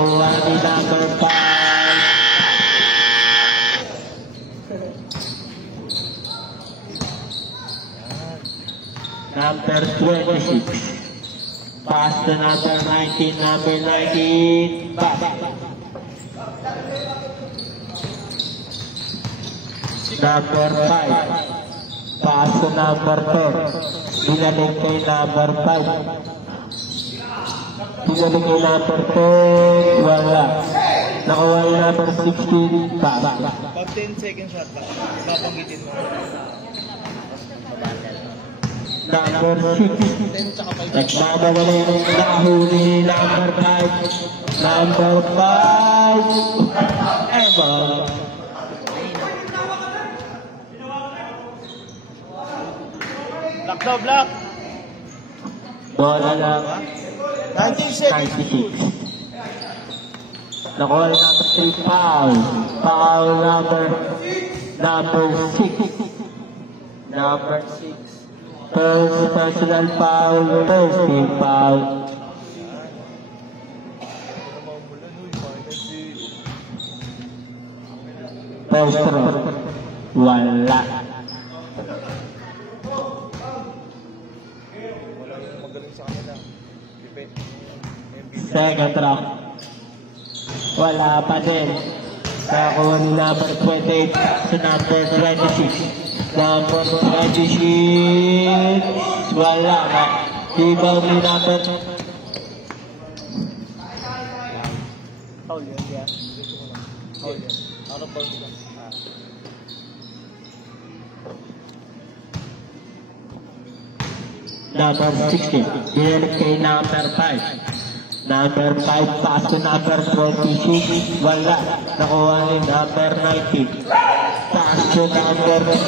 Nakuha ni number 5. Number 26. Pass to number 19. Number 19. Pass. Number 5. Pass to number 10. Binalik kay number 5. Binalik kay number 10. Wala. Nakuha yung number 16. Pass. Pag 10 seconds shot pa, babanggitin mo. Number 6. Nagmamagaling yung nahuli number 5. Number 5. Ever. Block daw, block. Bola lang. 96. 96. Nakuha yung number 3. Foul. Foul number 6. Number 6. First personal foul. First team foul. First row. Wala. Second round. Wala pa din. Nakuha ni number 28 sa number 26. Number 26. Wala na. Ibaw ni number. Foul yan, yeah. Foul yan. Out of bounds yan. Number 16. Binalik kay number 5. Number 5 pass to number 26. Wala. Nakuha ni number 19. Pass to number 6.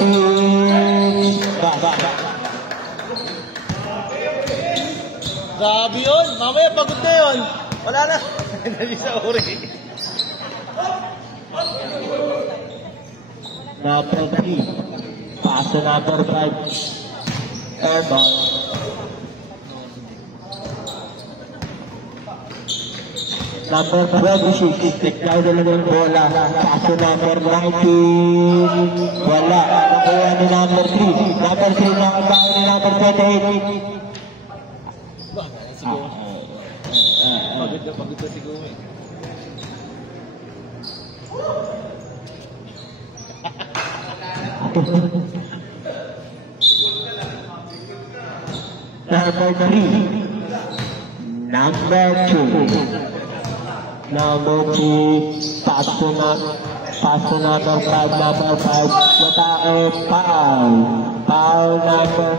Grabe yun. Mamaya pagod na yun. Wala na. Dali sa uri. Number 3. Pass to number 5. Airball. Number 26, nagtaw na lang yung bola. Kaso number 19, wala. Nakuha ni number 3. Number 3 na kabahan ni number 28. Pagod na si Gumi. Number 3. Number 2. Number 3, pass to number 5, number 5, matake, foul. Foul number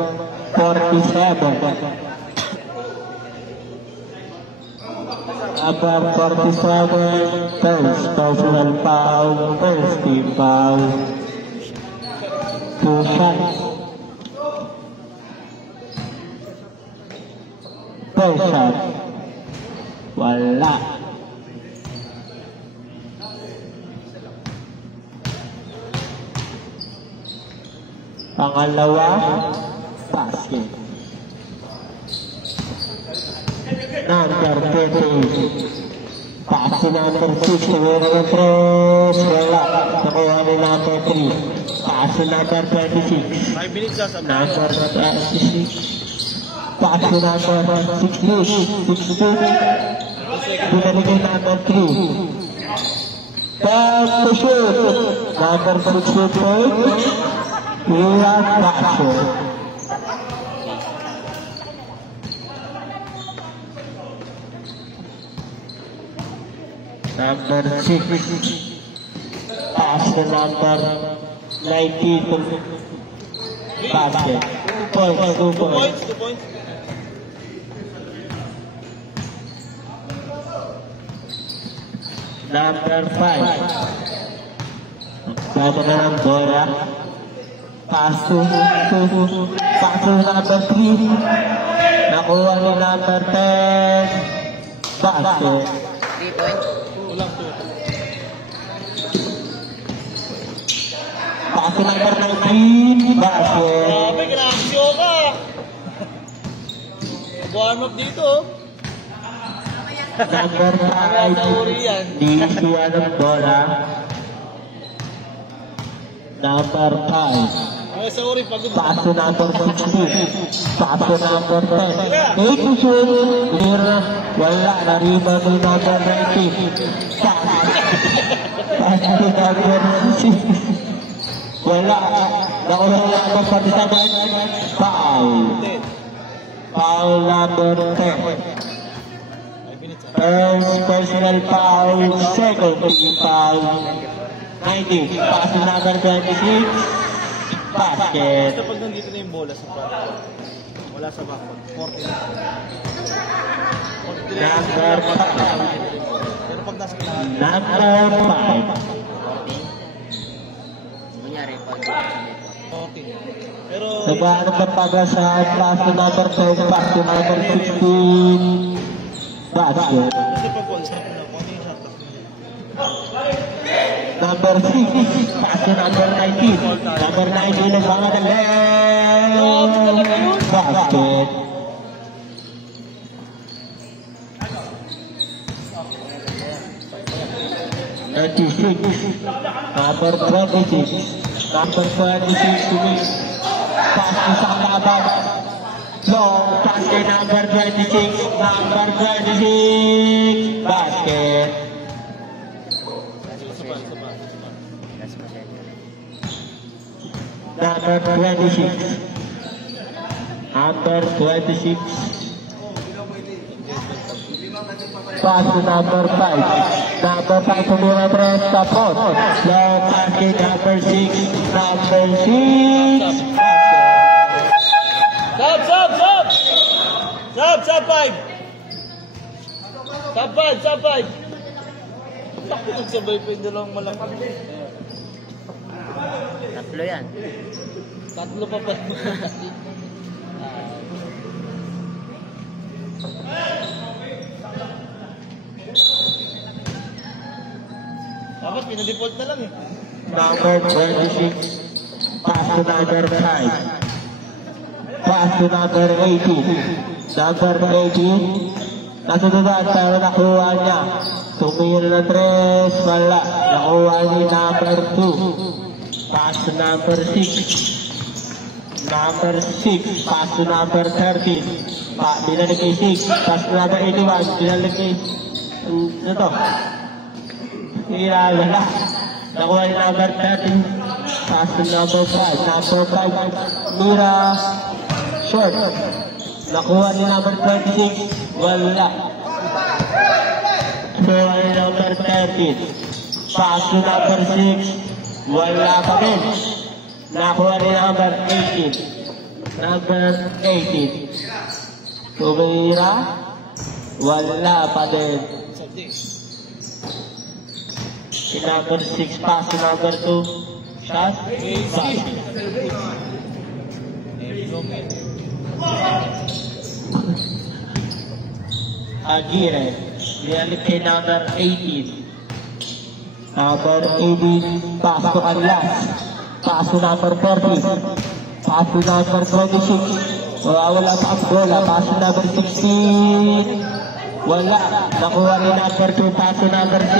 47. Number 47, first personal foul, first team foul. 2 shots. First shot. Wala. Pangalawa, basket. Number 20. Pass to number 6. Tumira ng 3. Wala. Nakuha ni number 3. Pass to number 26. 5 minutes sa sabi. Number 26. Pass to number 62. Binalik yung number 3. Pass to shoot. Number 62. Iwan Baso. Number 6. Pass to number 19. Basket. 2 points. 2 points. Number 5. Bago na ng bola. Pass to number 3. Nakuha ni number 10. Basket. 3 points. Kulang 2. Pass to number 19. Basket. Grabe, grabe ka. Warm up dito. Number Mamaya 5. sa uri yan. Di isuan ng bola. Number 5. Mamaya sa uri, pagod. Pass to number 16. Pass to number 10. 8 to shoot. Clear na. Wala. Na-rebound to number 19. Pass to number 16. Wala. Nakuha lang ang pati sa bench. Foul. Foul number 10. First personal foul. Second team foul. 19. Pass to number 26. Basket. Basta pag nandito na yung bola sa front, wala sa backcourt, 40 na. 40 na. Number 5. Pero pag nasa kinahan, Number 5. Kunyari, pag 40. Pero, Nagaano pa paga sa pass to number 10, pass to number 16. Basket. kasi pag one shot na, kung ano yung shot clock nila. Number 6, pass to number 19. Number 19 ang mga basket. Number 26. Number 26 to me. Pass to Sakabab. Long pass kay number 26. Number 26. Basket. Number 26. Number 26. Pass to number 5. Number 5 to Miratres. Tapos. Long pass kay number 6. Number 6. Sub! Sub 5! Sub 5! Bakit nagsabay pa yung dalawang malaki? tatlo yan. Tatlo pa pa. Dapat pinadefault na lang eh. Number 26. Pass to number 5. Pass to number 18. Number 18. Nasunod pero nakuha niya. Tumingin na 3. Wala. Nakuha ni number 2. Pass to number 6. Number 6. Pass to number 13. Binalik kay 6. Pass to number 81. Binalik kay... Ano to? Wala. Nakuha ni number 13. Pass to number 5. Number 5. Mira. Short. Nakuha ni number 26. Wala. Nakuha ni number 13. Pass to number 6. Wala pa din. Nakuha ni number 18. Number 18. Tumira. Wala pa din. Si number 6 pass to number 2. Shot. Basket. Aguirre. Binalik kay number 18. Number 18. Pass to Canlas. Pass to number 40. Pass to number 26. Wala pa ang bola. Pass to number 16. Wala. Nakuha ni number 2. Pass to number 6.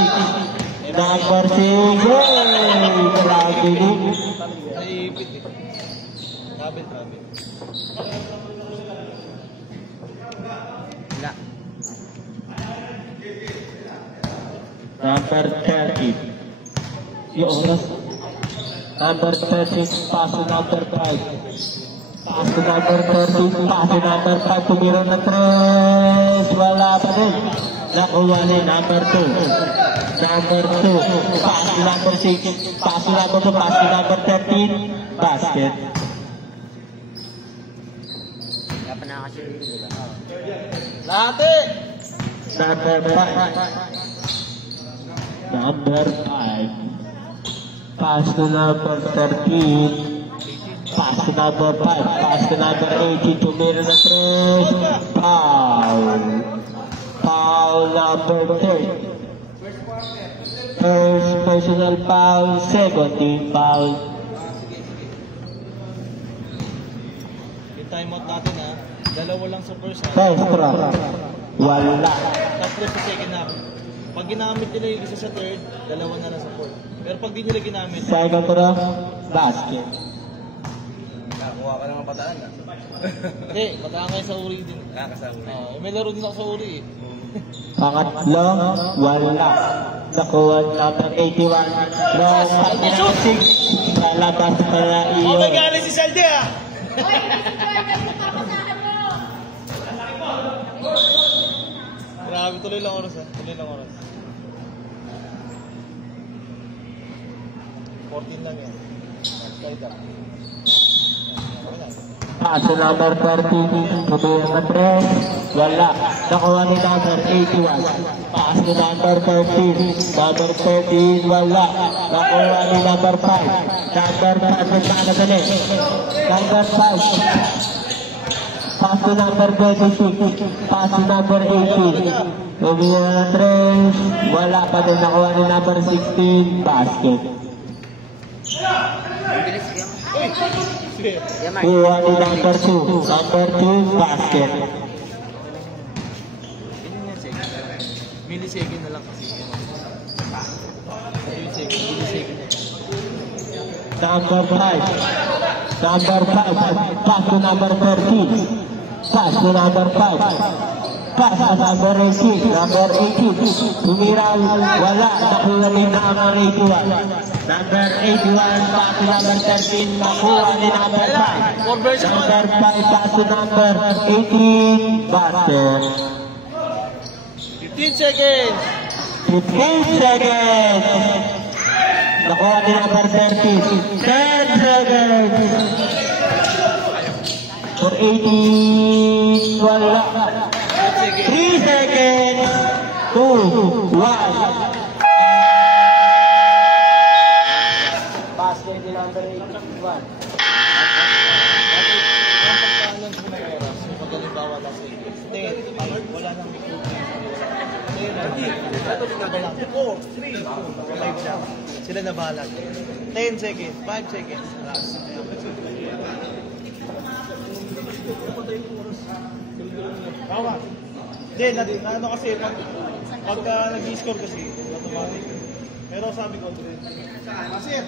Number 6. Yay! Grabe din. Naipit eh. Grabe. Wala. Number 30. Yung oras. Number 30. Pass to number 5. Pass to number 30. Pass to number 5. Tumiro na 3. Wala pa din. Nakuha ni number 2. Number 2. Pass to number 6. Pass to number 2. Pass to number 13. Basket. Wala pa nakakasya dito, diba? Lahat eh! Number 5. Number 5. Pass to number 13. Pass to number 5. Pass to number 18. Tumira na 3. Foul. Foul number 3. First personal foul. Second team foul. Yung timeout natin ha. Dalawa lang sa first ha. First round. Wala. Tapos sa second half. Pag ginamit nila yung isa sa third, dalawa na lang sa fourth. Pero pag di nila ginamit, Second row, basket. nakakuha ka naman pataan na. Hindi, pataan kayo sa uri din. Kasama uri. May laro din ako sa uri eh. Pangatlo, wala. Nakuha number 81. Long pass na 6. Palabas para iyo. Okay, galing si Salde ah! Grabe, tuloy lang oras ah. Tuloy lang oras. 14 lang yan. Slide up. Pass number 30. Tuloy ang 3. Wala. Nakuha ni number 81. Pass ni number 13. Number 13, wala. Nakuha ni number 5. Number 5, magkakadali. Number 5. Pass to number 26. Pass to number 18. Tuloy ang 3. Wala pa din. Nakuha ni number 16. Basket. Bilis yan. Yan, Mark. Kuha ni number 2. Number 2, basket. Millisecond na lang kasi. Millisecond. Number 5. Number 5. Pass to number 13. Pass to number 5. Pass to number 18. Number 18. Tumiral. Wala. Nakuha ni number 81. Number 81. Pass to number 13. Nakuha ni number 5. Number 5. Pass to number 18. Basket. 15 seconds! 15 seconds. Nakuha ni number 30. 10 seconds. For 18. Wala. 3 seconds. 2, 1. Basket ni number 81. Pagkalimbawa lang sa inyo. Wala nang ito din na lang. 4, 3, 2, 5 lang. Sila na bahala. 10 seconds, 5 seconds. Kawa. Hindi, ano kasi, pagka nag-score kasi, automatic. Pero sabi ko, Masir!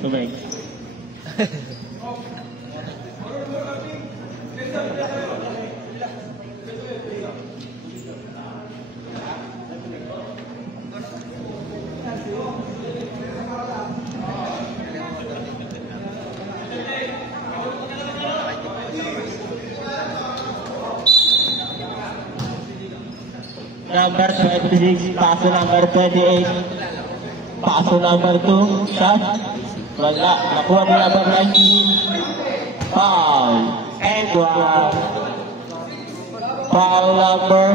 Tumay. Number 26, paso number 28. Paso number 2, shot. Wala. Nakuha ni number 19. Foul. And one. Foul number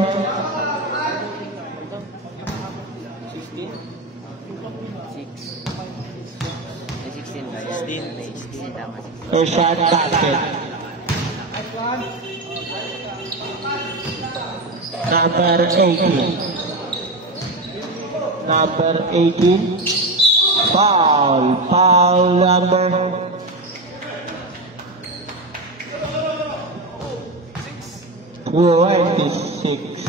16 tama. first shot basket. Number 18. Number 18. Foul. Foul number 26.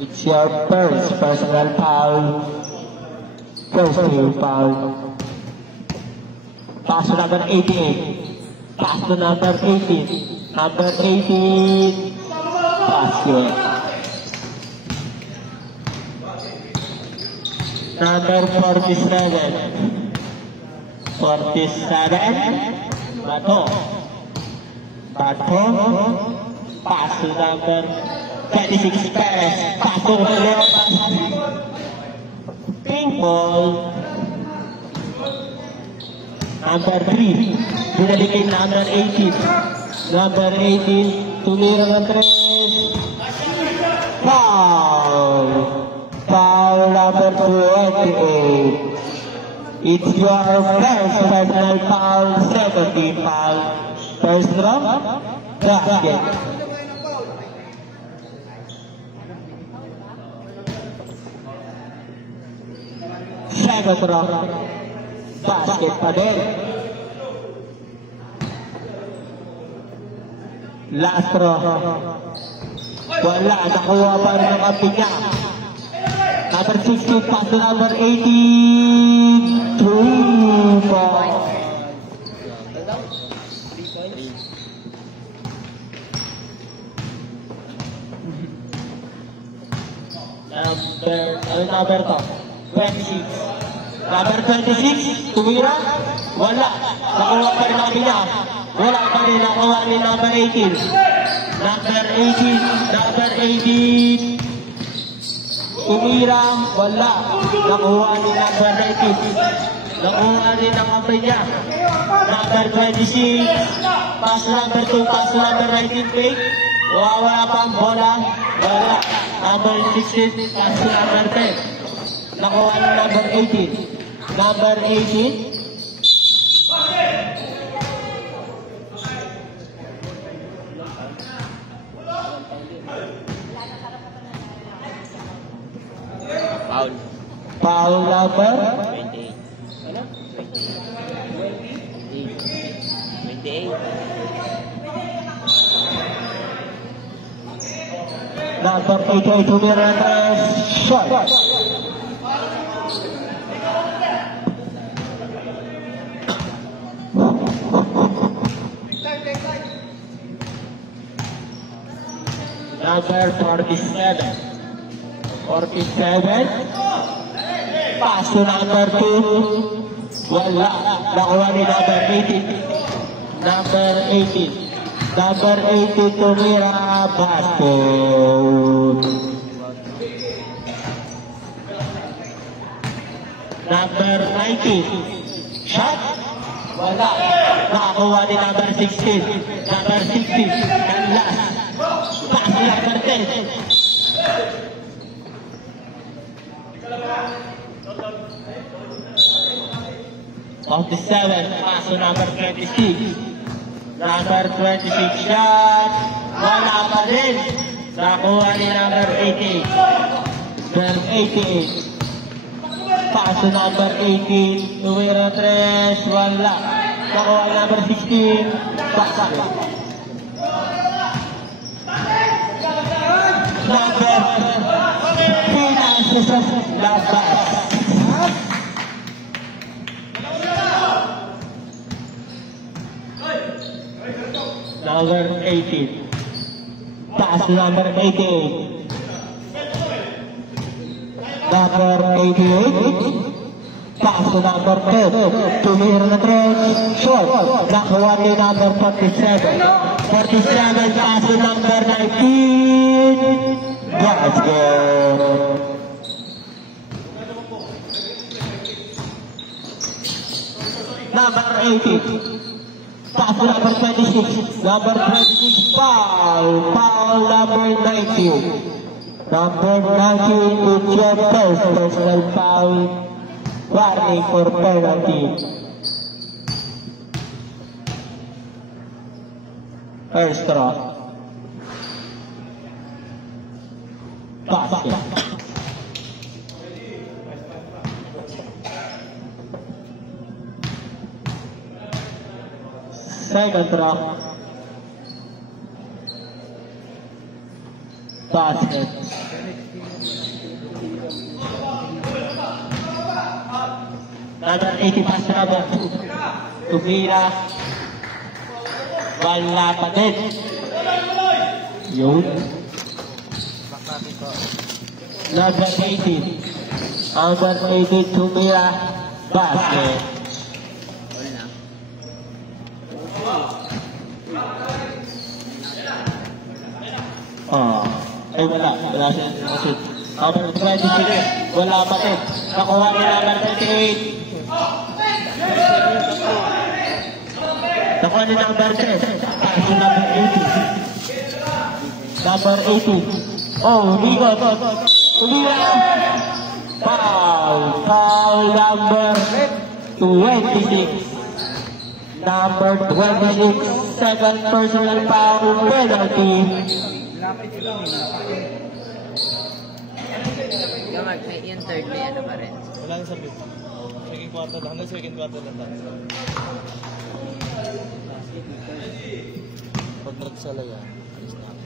It's your first personal foul. First team foul. Pass to number 88. Pass to number 18. Number 18. Basket. Number 47. 47. Bato. Bato. Pass to number 26 Perez. Pass to Leon. Pink ball. Number 3. Binalikin number 18. Number 18. Tumira ng 3. Foul. Foul number 28. It's your first personal foul, second team foul. First drop, basket. second row. Basket pa din. Last row. Wala, nakuha pa rin ang kampi niya. Number 16, pass to number 18. 2 points. Number to? 26. Number 26, tumira. Wala. Nakuha pa rin ang kampi niya. Wala pa rin, nakuha ni number 18. Number 18. Tumira, wala. Nakuha ni number 19. Nakuha rin ang kamay niya. Number 26. Pass number 2, pass number 19 fake. Wala pa ang bola. Wala. Number 16, pass number 10. Nakuha ni number 18. Number 18. Foul number 28. Ano? 28. Number 88, tumira na shot. Number 47. 47. Pass to number 2. Wala. Nakuha ni number 18. Number 18. Number 18 tumira. Basket. Number 19. Shot. Wala. Nakakuha ni number 16. Number 16. And last. Pass to number 10. Of the 7, pass to number 26. Number 26 shot. Wala pa din. Nakuha ni number 88. Number 88. Pass to number 18. Tumira 3. Wala. Nakuha ni number 16. Basket. Number 3. Labas. Number 18. Pass number 88. Number 88. Pass number 10. Tumira na 3. Short. Nakuha ni number 47. 47. Pass number 19. Basket. Number 18. Pass number 26. Number 26, foul. Foul number 19. Number 19 to your first personal foul. Warning for penalty. First draw. Basket. Second draw. Basket. Number 80 pass number 2. Tumira. Wala pa din. Yun. Number 80. Number 80 tumira. Basket. Ay wala siya shoot. Number 23, wala pa din. Nakuha ni number 38. Nakuha ni number 3. Pass to number 80. Number 80. Oh, humigot. Foul. Foul number 26. Number 26. Second personal foul penalty. Yung third may ano pa rin. Wala na sa bit. Second quarter lang. Hanggang second quarter lang tayo. Pag nagsala yan, alis na.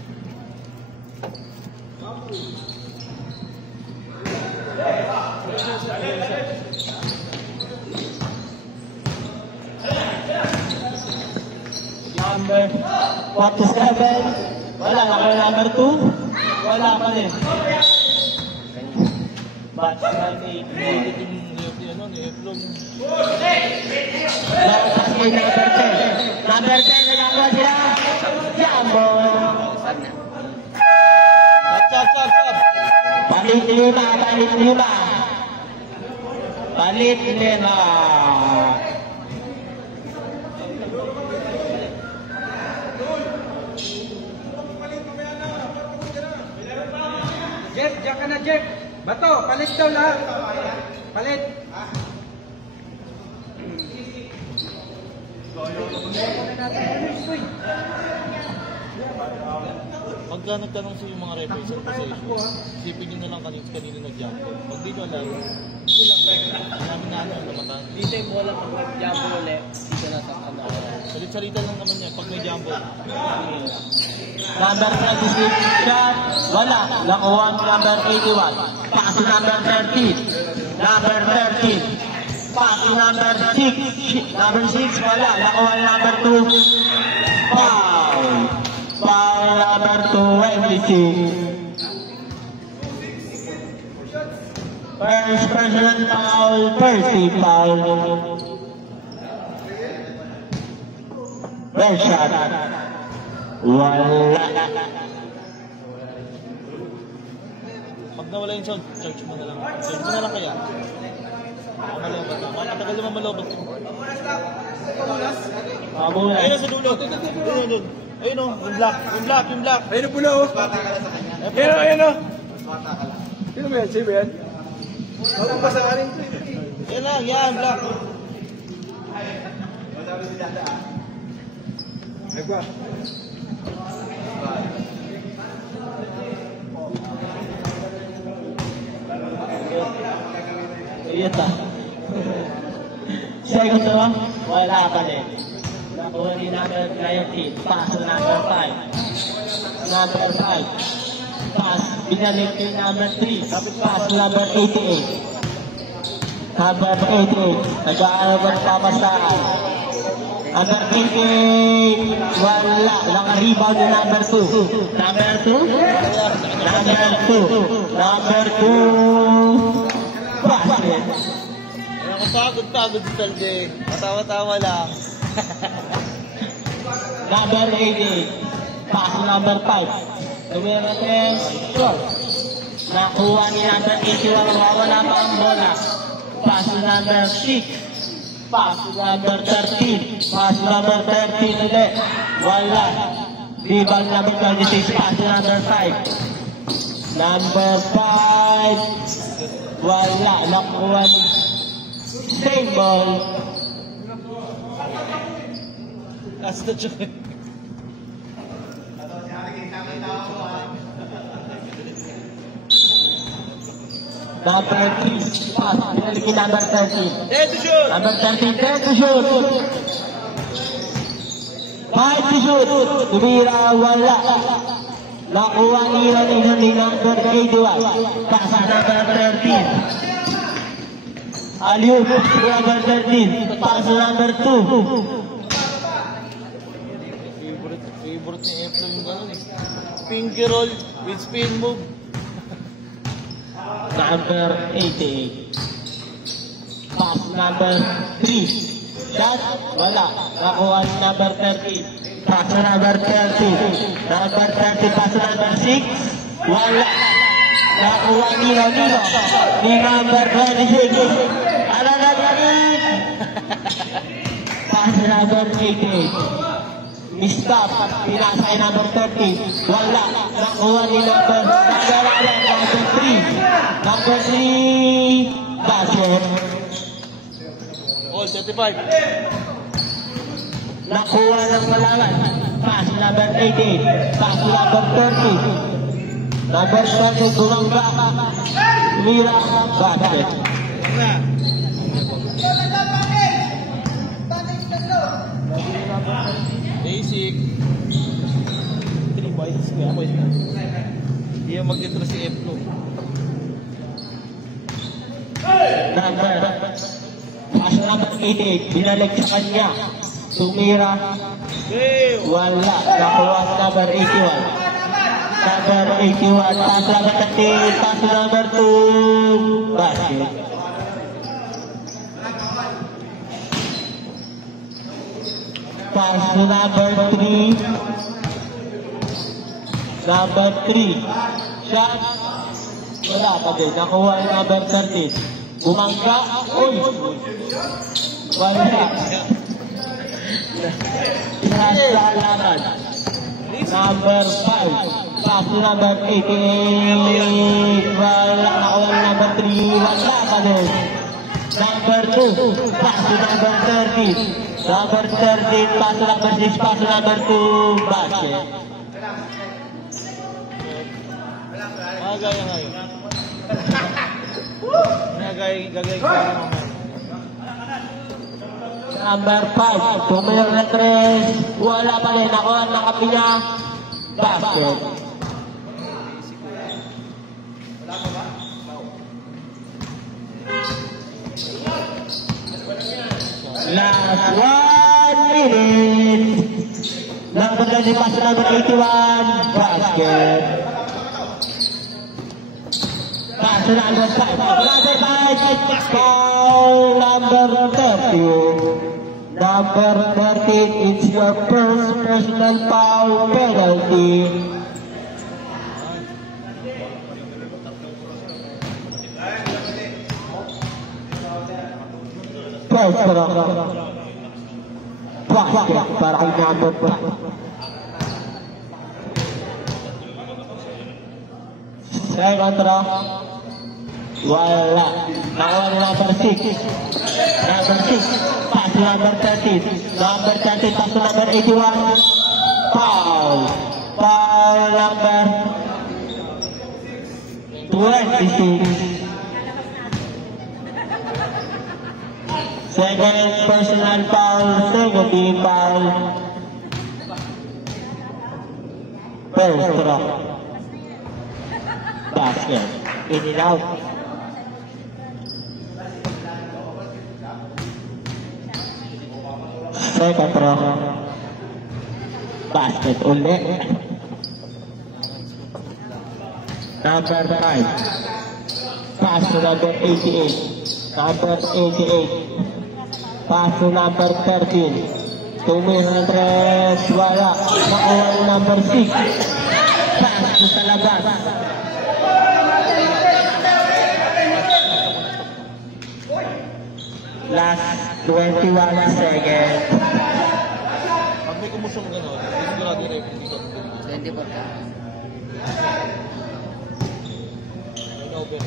Number 47. Wala na kayo number 2. Wala pa rin. Batch 98. Lakas kay number 10. Number 10 nagagawa sila. Jumbo. Stop. Palit lima. Palit lima. Jeff, diyan ka na, Jeff. Bato, palit daw lahat. Palit. Pagka nagtanong sa yung mga referees sa position, isipin nyo na lang kanino nag-jump. Pag di nyo alam, hindi lang. Namin na ano, namatan. Dito yung bola pag nag-jumbo ulit. Dito na sa ano. Salit-salita lang naman yan pag may jumbo. Number 26 shot. Wala. Nakuha ang number 81. Pass to number 13. Number 13. Pass to number 6. Number 6 wala. Nakuha ang number 2. Foul. Foul number 26. First personal foul. Percy foul. Well shot. Wala. Pag nawala yung sound, charge mo na lang. Charge mo na lang kaya. Malobat na. Matagal naman malobat. Ayun na sa dulo. Doon. Ayun o, yung black. Ayun pula, oh. Ayun, oh. Sino ba yan? Sino ba yan? Ako pa sa akin. Yan lang, yan, black. Ay ba? Iyata. Second naman, wala pa rin. Nakuha ni number 19. Pass to number 5. Number 5. Pass. Binalik kay number 3. Pass to number 88. Number 88. Nag-aaral ng pamasaan. Number 88. Wala. Naka-rebound yung number 2. Number 2? Number 2. Number 2. Basket. Pagod si Salve. Matawa-tawa lang. Number 88. Pass number 5. Lumiras short. Nakuha ni number 81. Wala pa ang bola. Pass number 6. Pass number 13. Pass number 13 ulit. Wala. Rebound number 26. Pass number 5. Number 5. Wala. Nakuha ni same ball. That's the joke. Number 3. Pass. Pinaliki number 13. Hey, to shoot! Number 13. 10 to shoot. 5 to shoot. Tumira. Wala. Nakuha ni number 81. Pass number 13. Aliu, number 13. Pass number 2. Favorite ni Efron yung gano'n eh. Finger roll with spin move. Number 88. Pass number 3. Shot, wala. Nakuha ni number 30. Pass number 30. Number 30, pass number 6. Wala. Nakuha ni number 26. Ano na galing? Pass number 88. Mistap, pinasay number 30. Wala. Nakuha ni number 3. Number 3. Basket. All 35. Nakuha ng malangan. Pass number 88. Pass number 30. Number 30, bumangga. Mira, basket. na. Basic. 3 points. 2 points na. Hindi yung mag-intro si F2. Number. Pass number 88. Binalik sa kanya. Tumira. Wala. Nakuha number 81. Number 81. Pass number 30. Pass number 2. Basket. Pass number 3. Number 3. Shot. Wala pa din. Nakuha yung number 13. Bumangga. Uy! Wala. Nasa laman. Number 5. Pass number 88. Wala. Nakuha yung number 3. Wala pa din. Number 2. Pass number 30. Number 13. Pass number 6. Pass number 2. Basket. Gaya ngayon. Gagay mamaya. Number 5, tumira na 3. Wala pa rin. Ako ang nakapinya. Basket. Last 1 minute. Number 20, pass number 81. Basket. Pass number 5. Number 5. Foul number 30. Number 13, it's your first personal foul penalty. First rock. Basket para kay number 5. Second rock. Wala. Nakuha ni number 6. Number 6. Pass number 13. Number 13. Pass number 81. Foul. Foul number 26. Second personal foul. Second team foul. First rock. Basket. In and out. Second row. Basket ulit. Number 5. Pass to number 88. Number 88. Pass to number 13. Tumira ng 3. Wala. Nakuha yung number 6. Pass to sa labas. Last 21 seconds. Pag may kumusong gano'n, sigurado yung referee dito. 24 ka. Over.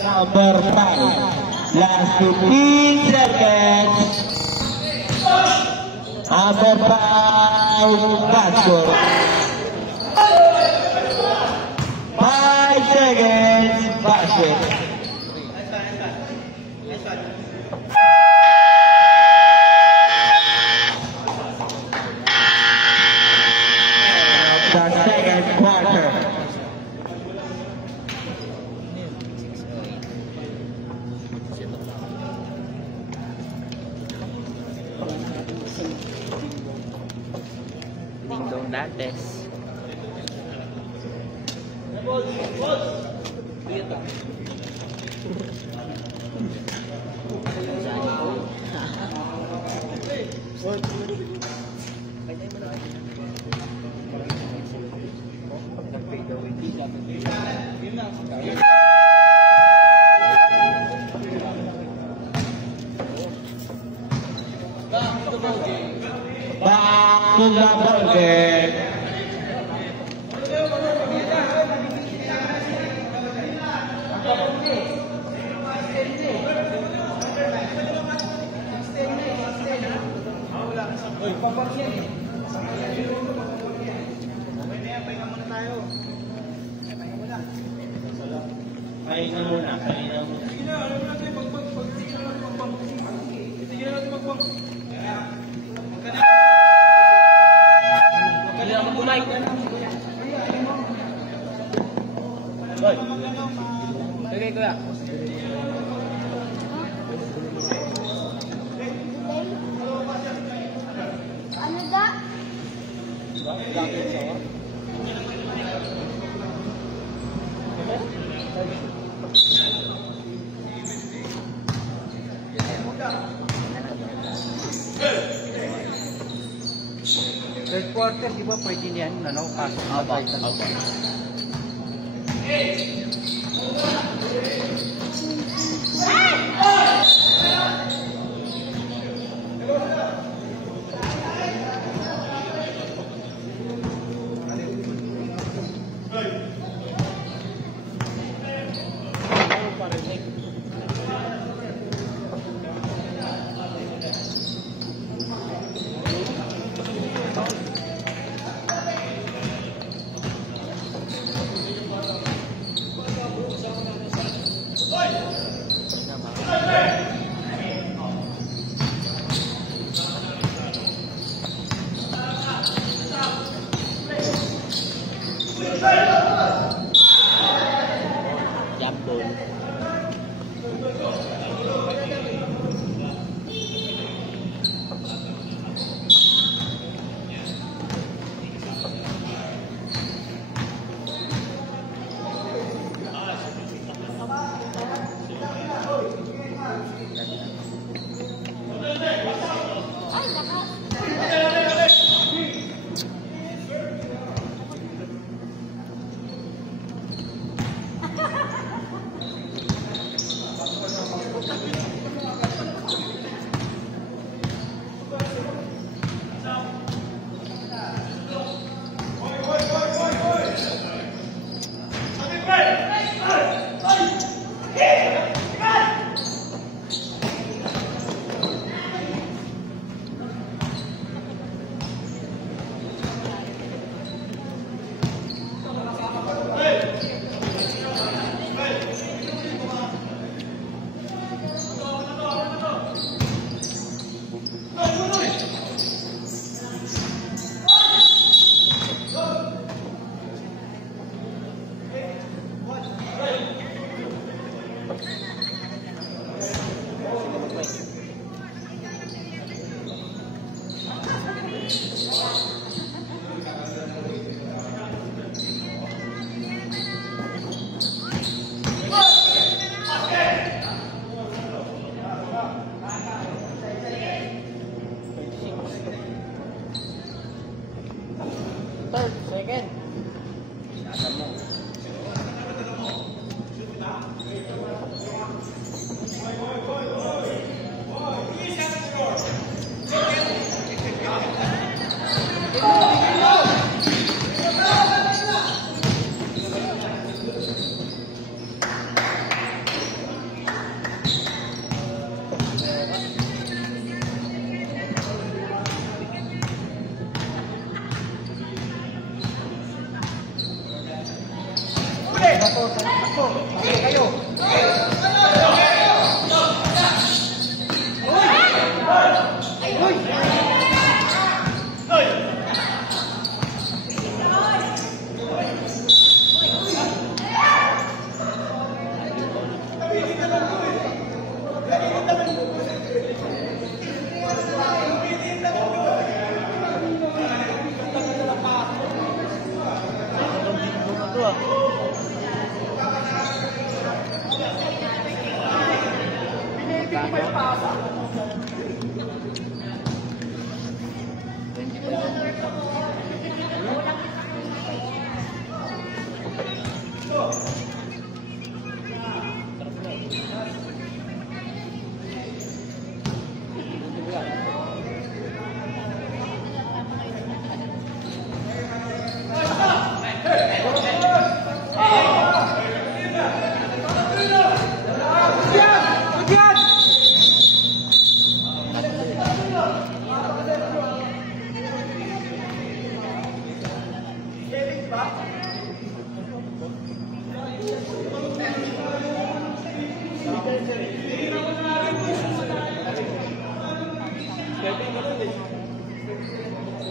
Number 5. Last 15 seconds. Number 5. Basket. 5 seconds. Basket. The second quarter. Ding dong dates. Back to the ball game. Pahinga muna. Third quarter, di ba pwede niyan, ano, pasok na tayo sa loob.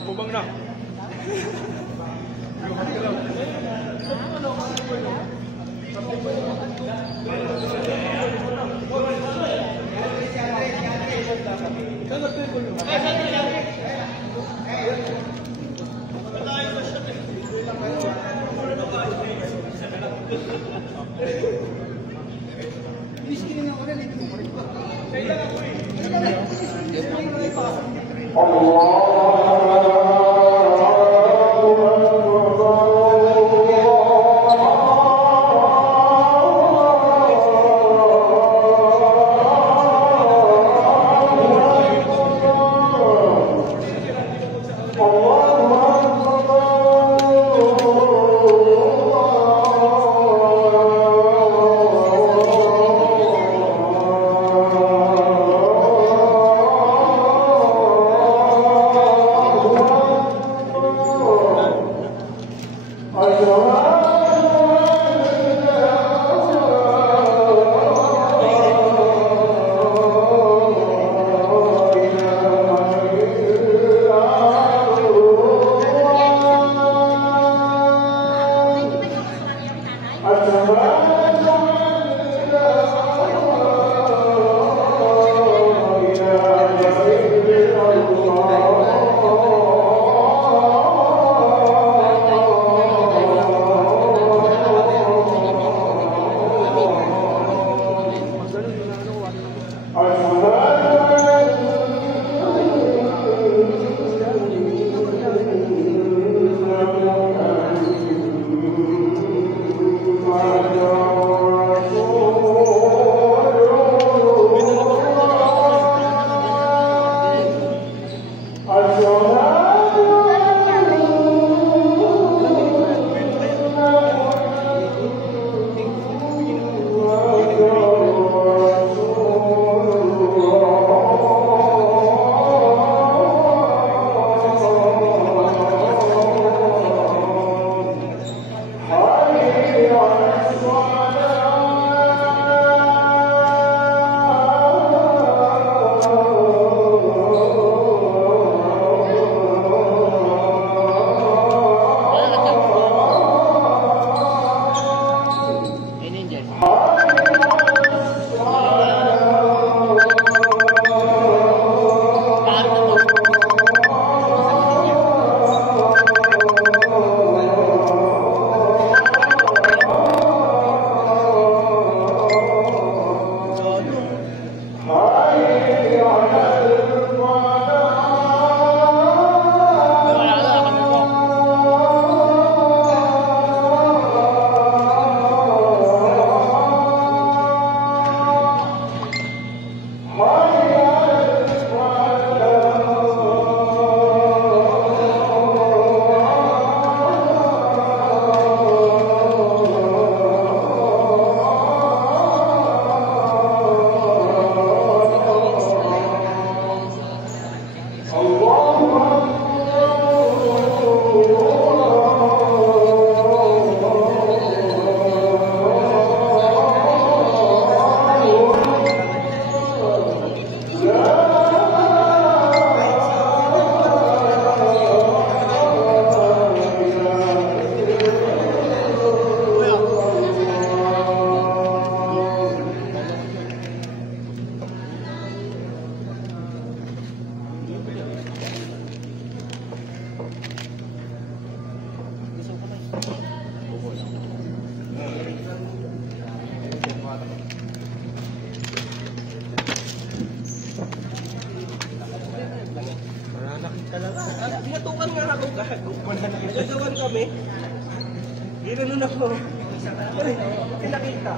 Bubang na. Allah Pinatukan nga ako gago. Nagagawan kami. Ginanon ako. Pinakita.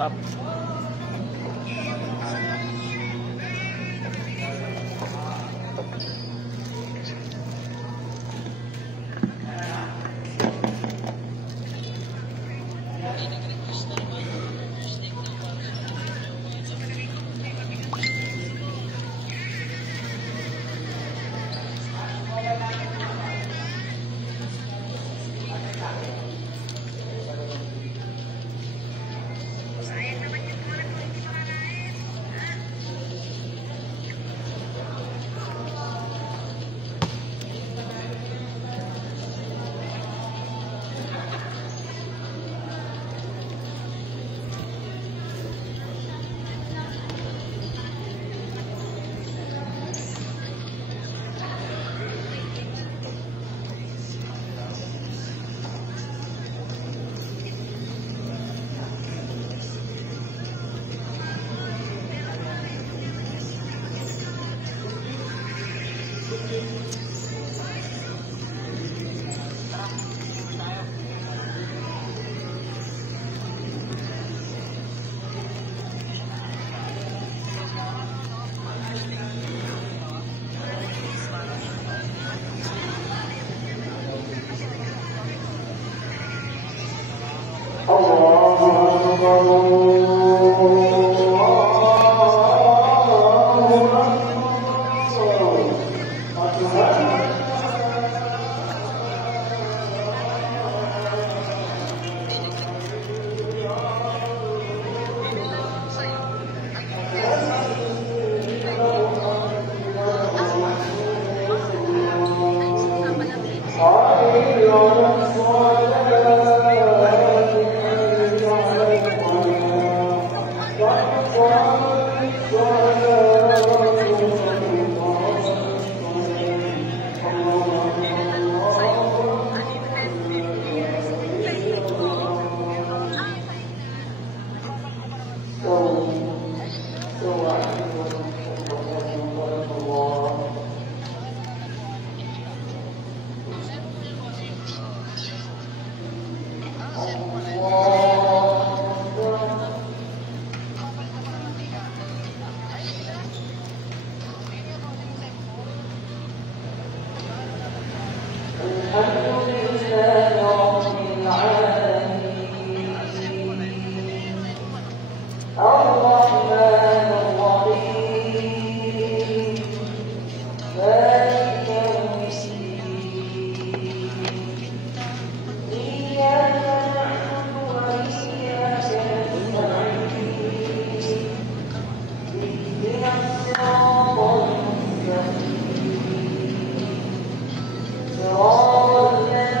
Flap. Oh,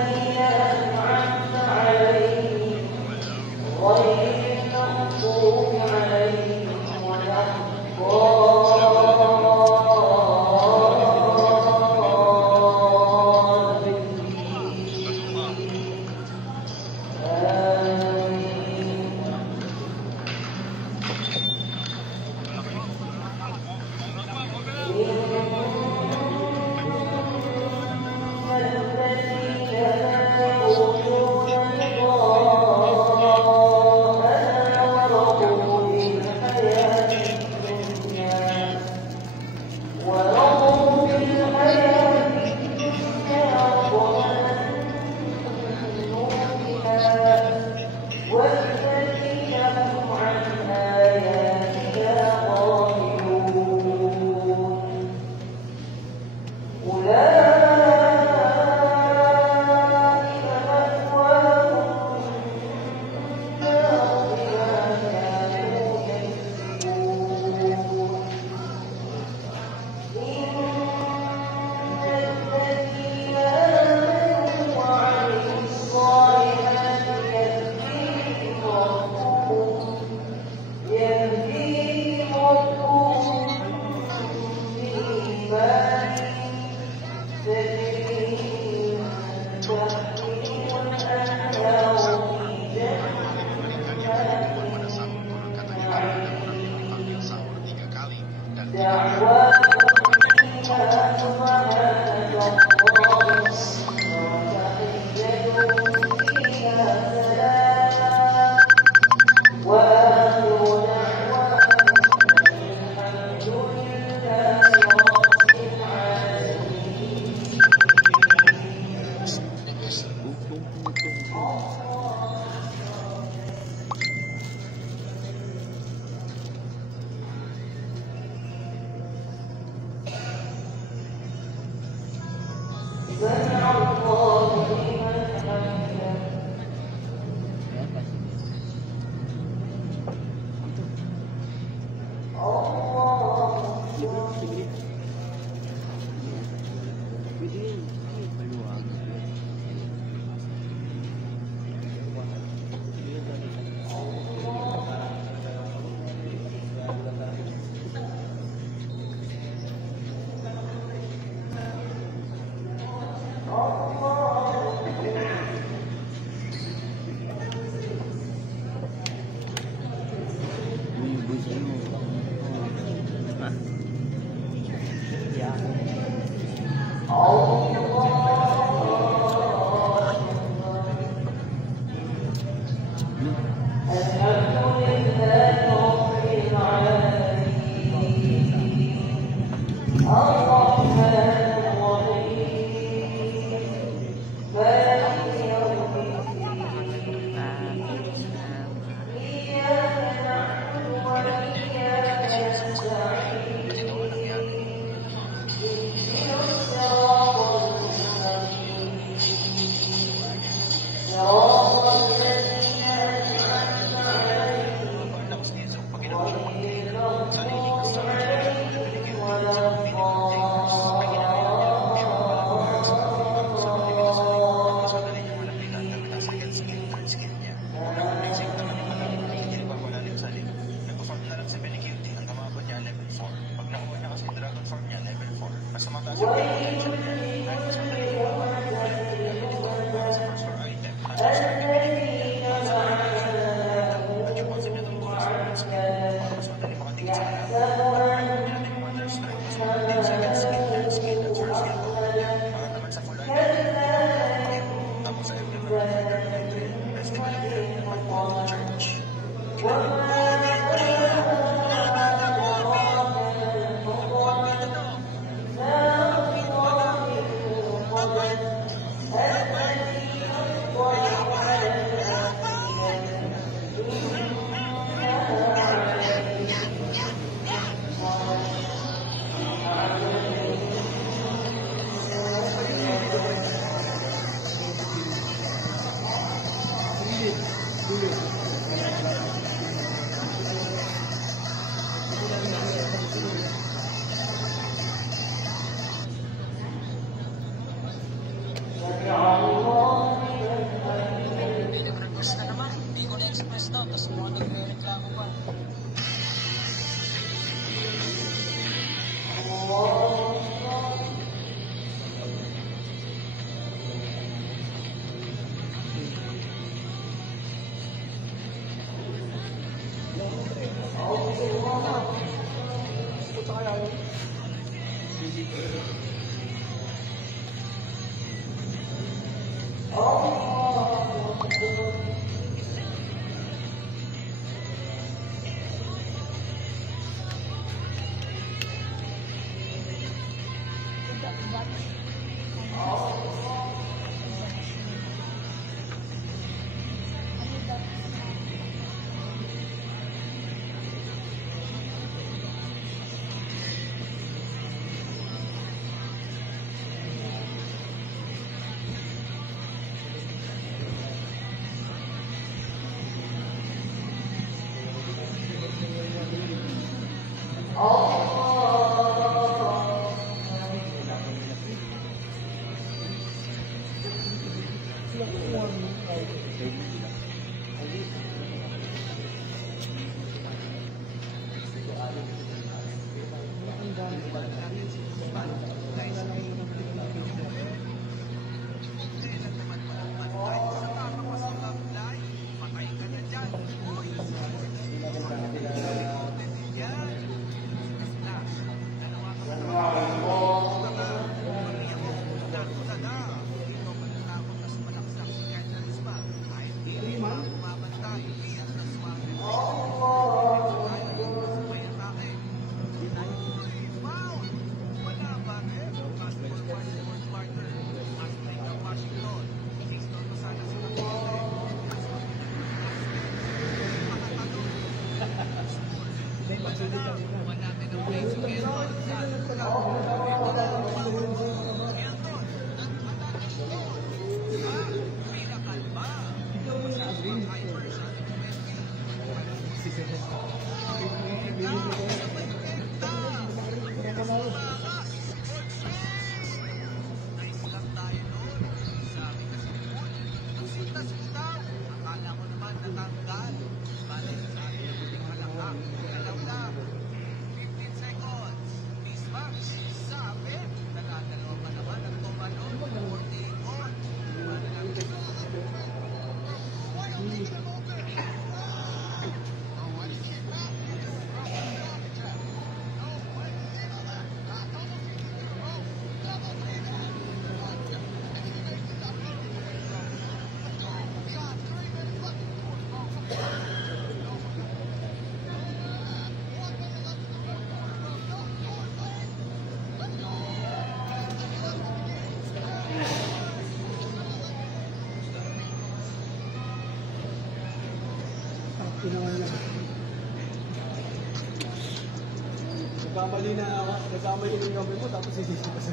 Nagkamali na yung kamay mo, tapos sisisi ka sa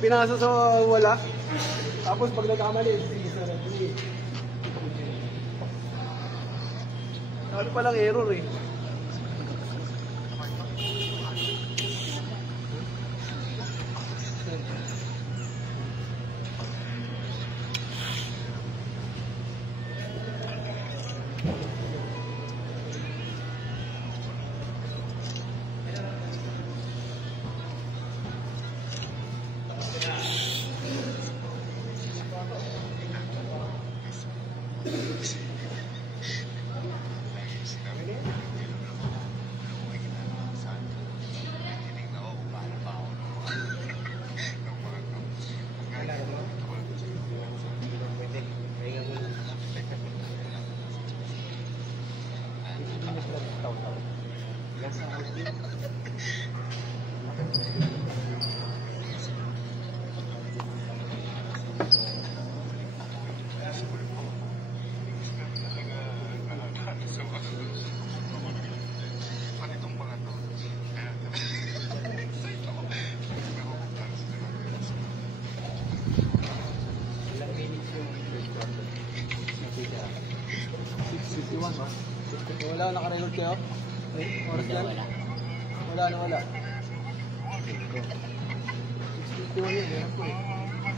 pinasa sa wala. Tapos pag nagkamali, sisisi sa referee. Ano palang error eh. Wala, naka-record kayo? Oras lang? Wala. 6:51 yun, yan po eh.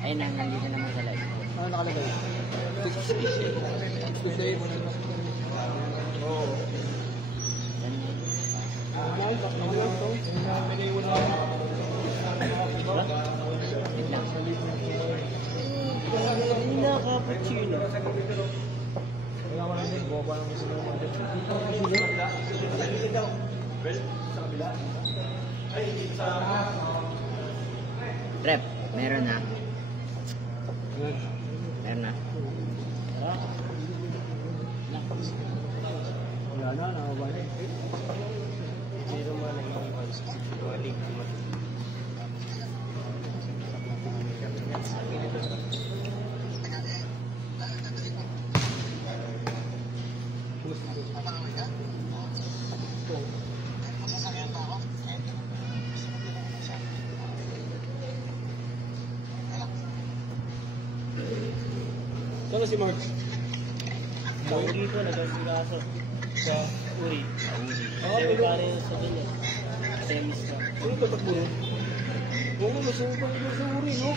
Ayun na, nandito naman sa live. Ano nakalagay? 6:58. Oo. Cappuccino. Wala ko lang din, boba ng gusto naman din. Rep, meron na. Meron na. Wala na, nakabay na. Zero man ang iwan sa situaling. Saan si Mark? Uri po, nagasigaso sa Uri. Pero pare sa ganyan. Semis na. Ano ba takbo nun? Oo, nasumpang ito sa uri, no?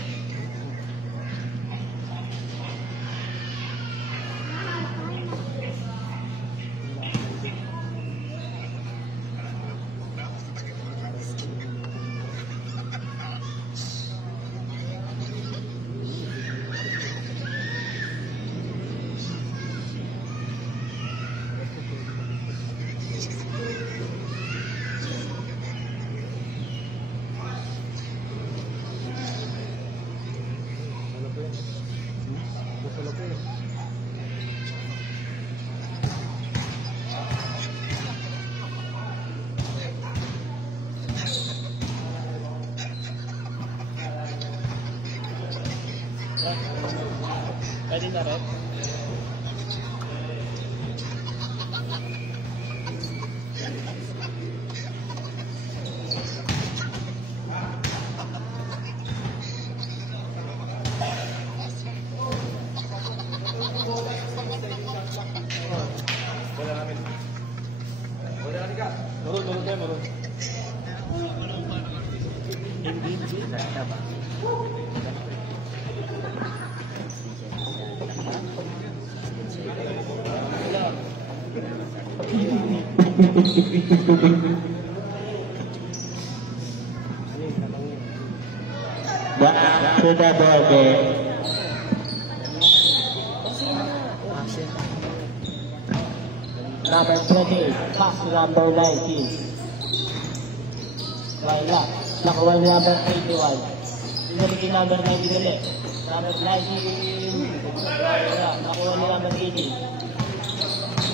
Pwede na rin. Meron tayo, meron. Back to the ball game. Number 28, pass to number 19. Wala. Nakuha ni number 81. Dinalikin number 90 ulit. Number 19. Wala. Nakuha ni number 18.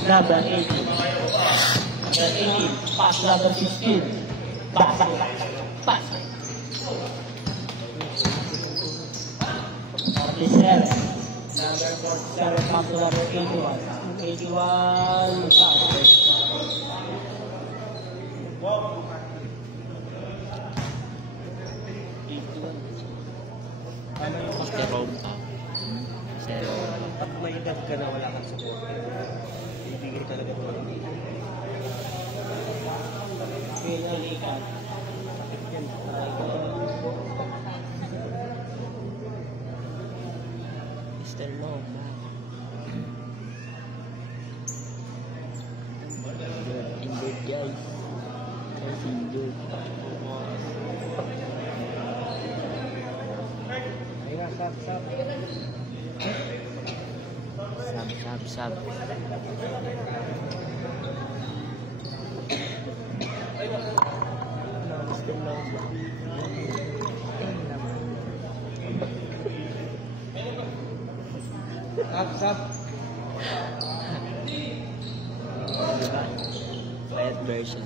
Number 18. Number 18. Pass number 16. Pass. Pass. 47. Number 47. Pass to number 81. 81. Pass. Pag may edad ka na wala kang support, ibigay talaga ito. Pinalikan. Mr. Long. Injured guys. Guys injured. Sab. Sab. Diba? Quiet version.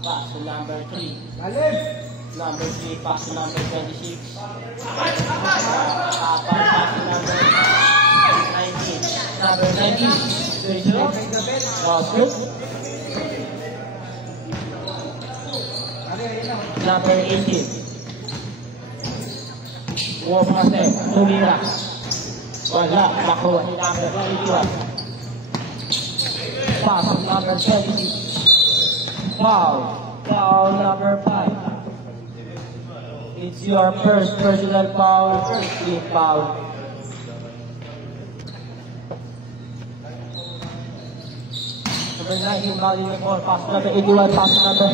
Pass to number 3. Number 3, pass to number 26. Pass to number 19. Number 19. Number 18. Wopase, tumira. Wala, nakuha ni number 81. Pass to number 26. Foul number 5. It's your first personal foul, first team foul. Number 19, foul in the ball, pass number 81, pass number.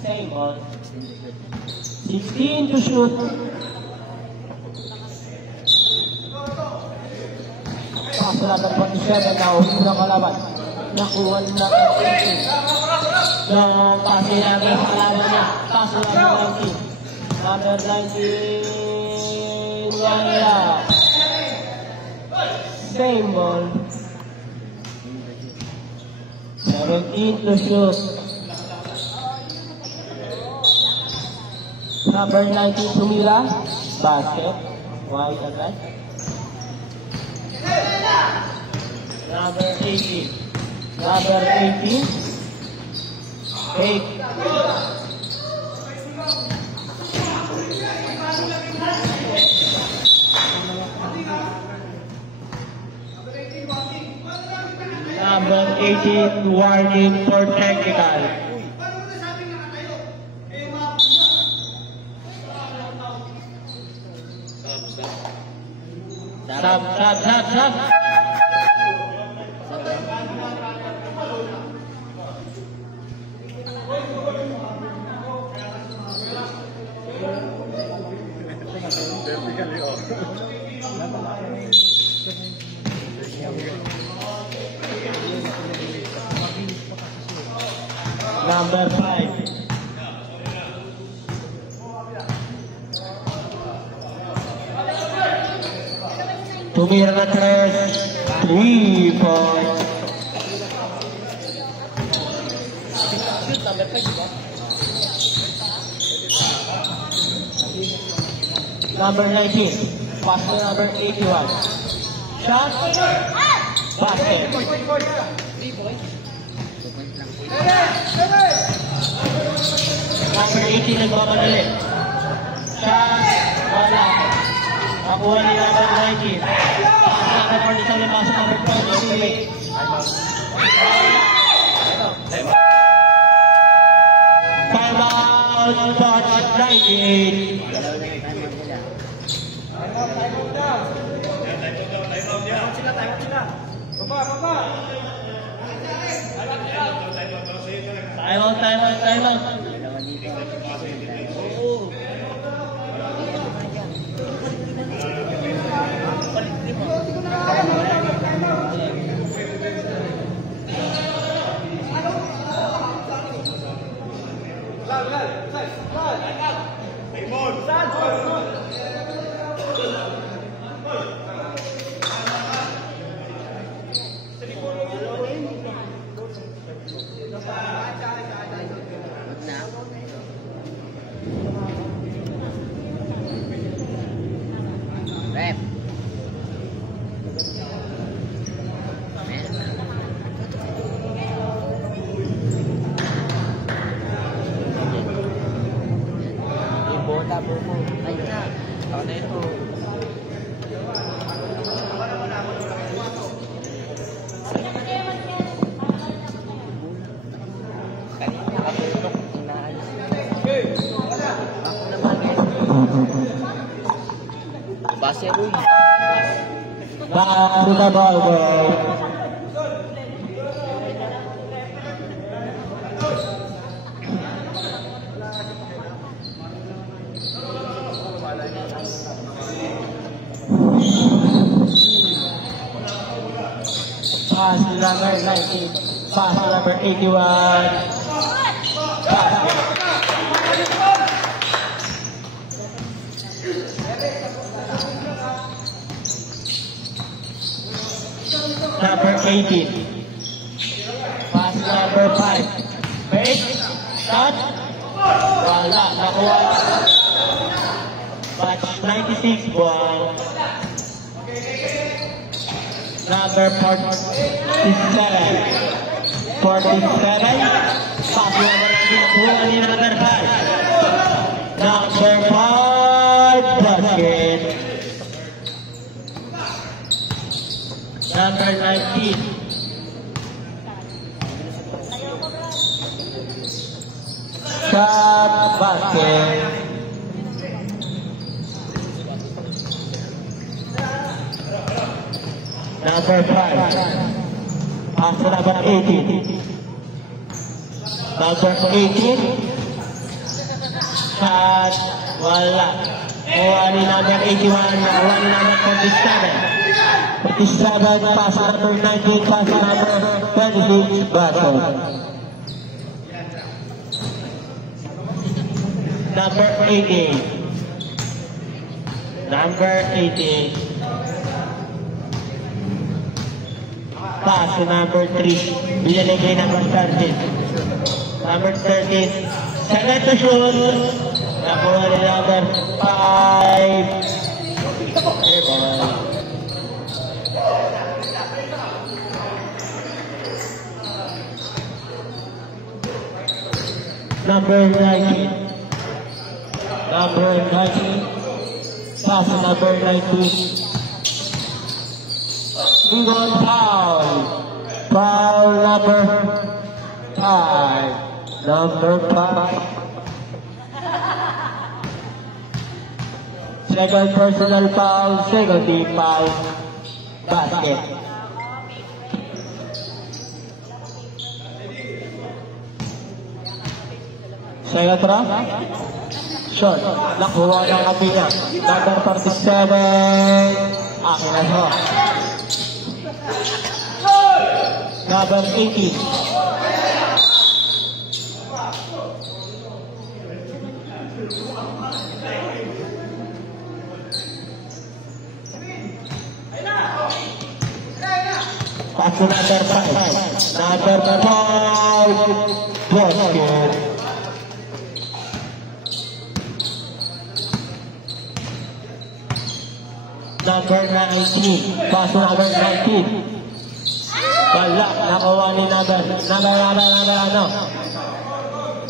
Same ball. 16 to shoot. Pass number 27, now unang kalaban. Nakuha na number 18. So, pasi namin sa kalaban niya. Pass number 19. Number 19, wala. Same ball. 17 to shoot. Number 19, tumira. Basket. Wide agad. Number 18. Number 18. Fake. Number 18, warning for technical. Sub. Number 5. Tumira na 3 points. Number 19. Pass to number 81. Shot. Basket. 3 points. nagmamadali. Shot, wala. Nakuha ni number 19. Number 47 na sa number 23. Time out, shot at 98. Time out. Rep. Bola po. Ay na. Ako na ito. Kanina nakatulog. Inaalis. Ako naman eh. Base Uy. Back to the ball game. Pass to number 19. Pass to number 81. Number 18. Pass number 5. Fake. Shot. Wala. Nakuha. Batch 96 ball. Number 47. 47. Pass number 2. Number 5. Number 5. Basket. Number 19. Shot basket. Number 5. Pass to number 18. Number 18. Shot. Wala. Kuha ni number 81. Kuha ni number 47. 47, pass number 19, pass number 26, battle. Number 18. Number 18. Pass to number 3. Binalagay number 13. Number 13. Second to shoot. Nakuha ni number 5. Number 19. Number 19. Pass to number 19. Single foul. Foul number 5. Number 5. Second personal foul. Second team foul. Basket. Second round. Shot. Nakuha ng Kapina. Number 47. Akin na siya. Number 18. Pass to number 5. Number 5. Basket. Number 19. Pass to number 19. Wala. Nakuha ni number ano?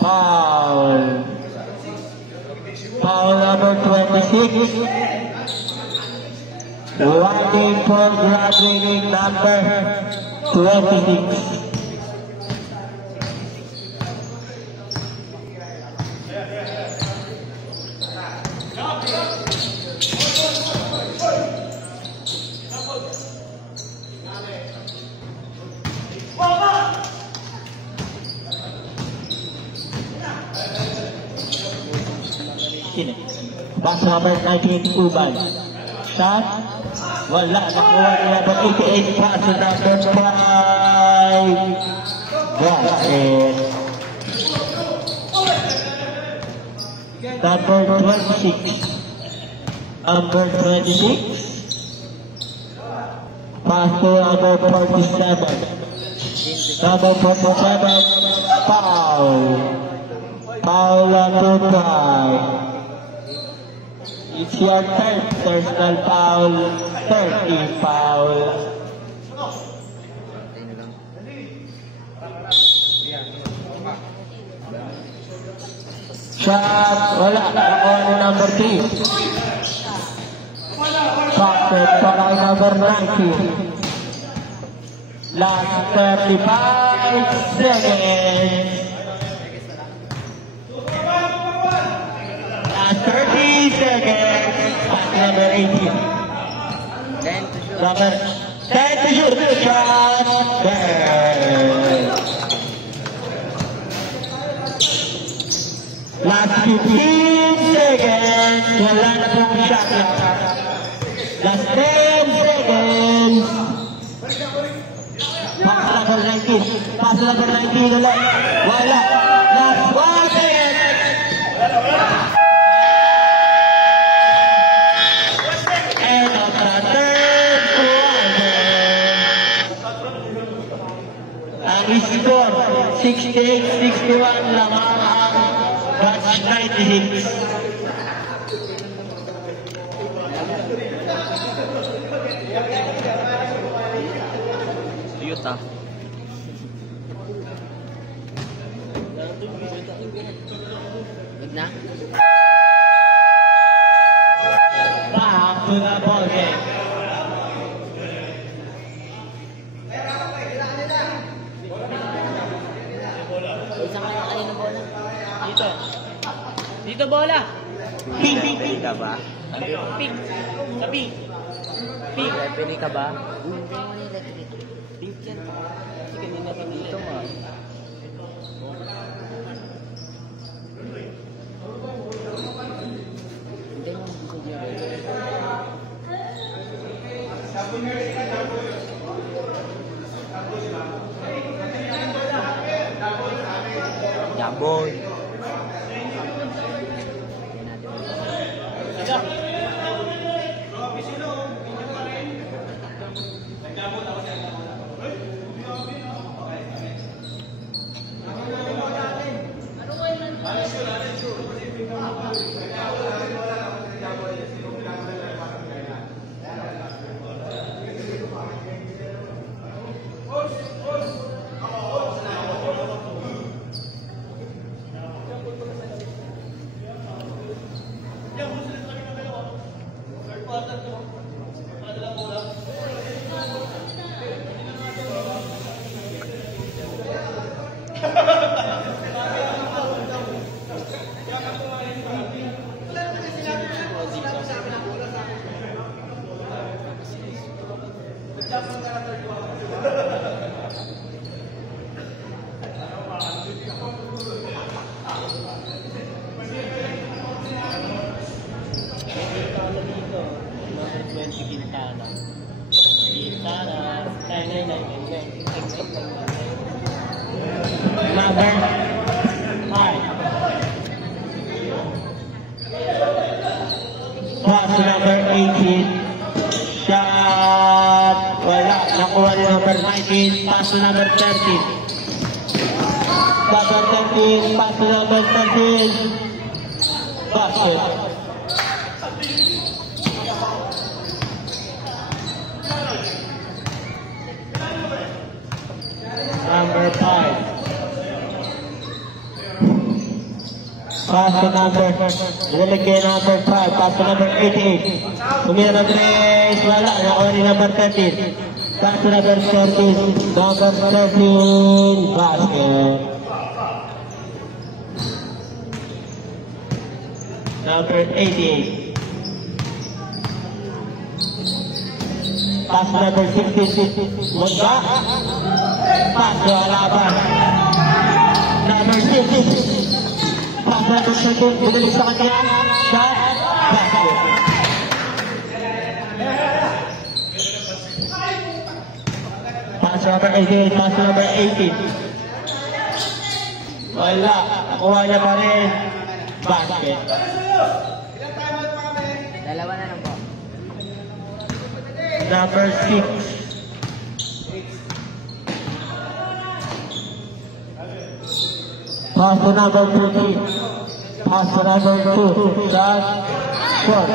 Foul. Foul number 26. Running for grabbing number 26. Box number 98 Ubay. Shot. Wala. Nakuha niya number 88. Pass number 5. Got it. Number 26. Number 26. Pass to number 47. Number 47. Foul. Foul number 5. It's your turn. Personal foul. 30 foul. Shot. Wala. Nakuha ni number 3. Pocket para number 90. Last 35 seconds. 30 seconds. Pass number 18. Number 10 to shoot. Shot. There. Last 15 seconds. Wala na pong shot. Last 10 seconds. Pass number 19. Pass number 19 ulit. Wala. Last 1 second. Score 68-61 lamang ang batch 96. Yuta. Good na? Back to the ball game. Isang kaya kanina bola. Dito. Dito bola. Pink. Pili ka ba? Pink. Sabi. Pink. Pili ka ba? Pink yan. Kasi kanina ka dito mo. Hindi mo gusto niya. Yaboy. Number 5. Pass number 18. Shot. Wala. Nakuha ni number 19. Pass number 13. Number 13. Pass number 13. Basket. Number 5. Pass to number, nilalagay number 5, pass to number 88. Tumira ng 3, wala, nakuha ni number 13. Pass to number 13, number 13, basket. Number 88. Pass to number 66, Munda. Pass to Alaban. Number 6. Pass to number 13, binalik sa kanya. Shot, basket. Pass to number 88, pass to number 18. Wala, nakuha niya pa rin. Basket. Dalawa na lang po. Number 6. Pass to number 13. Pass to number 2. Shot. Shot.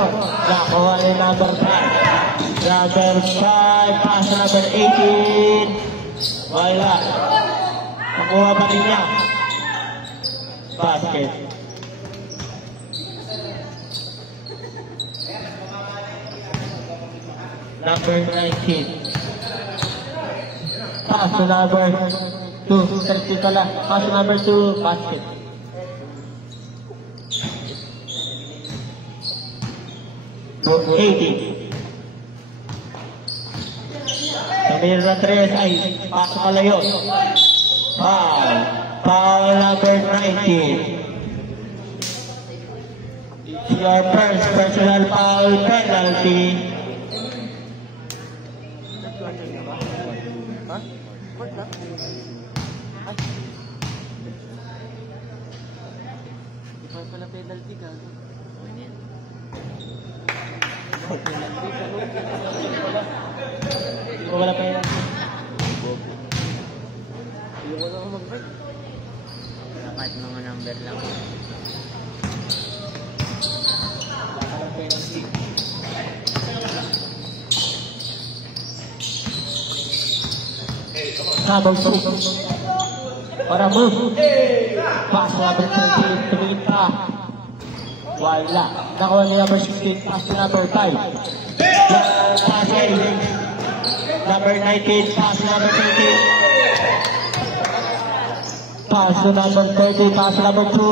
Nakuha ni number 5. Number 5. Pass to number 18. Wala. Nakuha pa rin niya. Basket. Number 19. Pass to number 2. 30 pala. Pass to number 2. Basket. To 80. Samir na 3 ay pasok kalayo. Foul. Foul number 19. Your first personal foul penalty. Ha? What na? Ay. Ikaw pala penalty ka. Hindi ko wala penalty. Hindi ko lang mag-break. Kahit mga number lang. Number 6. Para move. Pass number 13. Tumingin pa. Wala. Nakuha ni number 16. Pass to number 5. Pass ay. Number 19. Pass to number 13. Pass to number 30. Pass to number 2.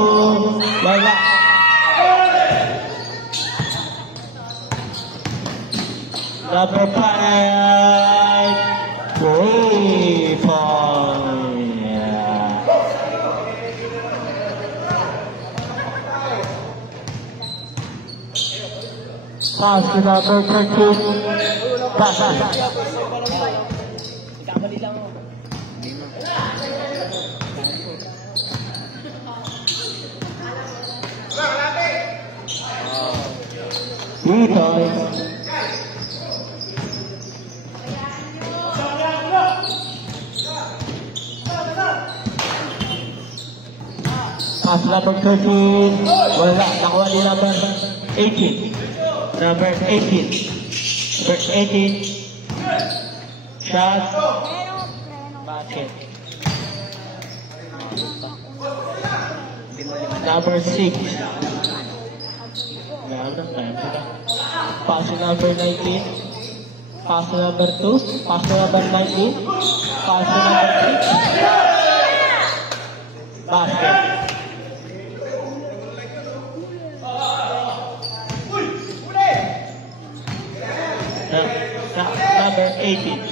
Wala. Number 5. 3 point. Pass to number 13. Pass. Kamali lang ako. Hindi mo. 3 points. Pass number 13. Wala. Nakuha ni number 18. Number 18. Number 18. Shot. Basket. Number 6. Pass to number 19. Pass to number 2. Pass to number 19. Pass to number 6. Basket. Number 18.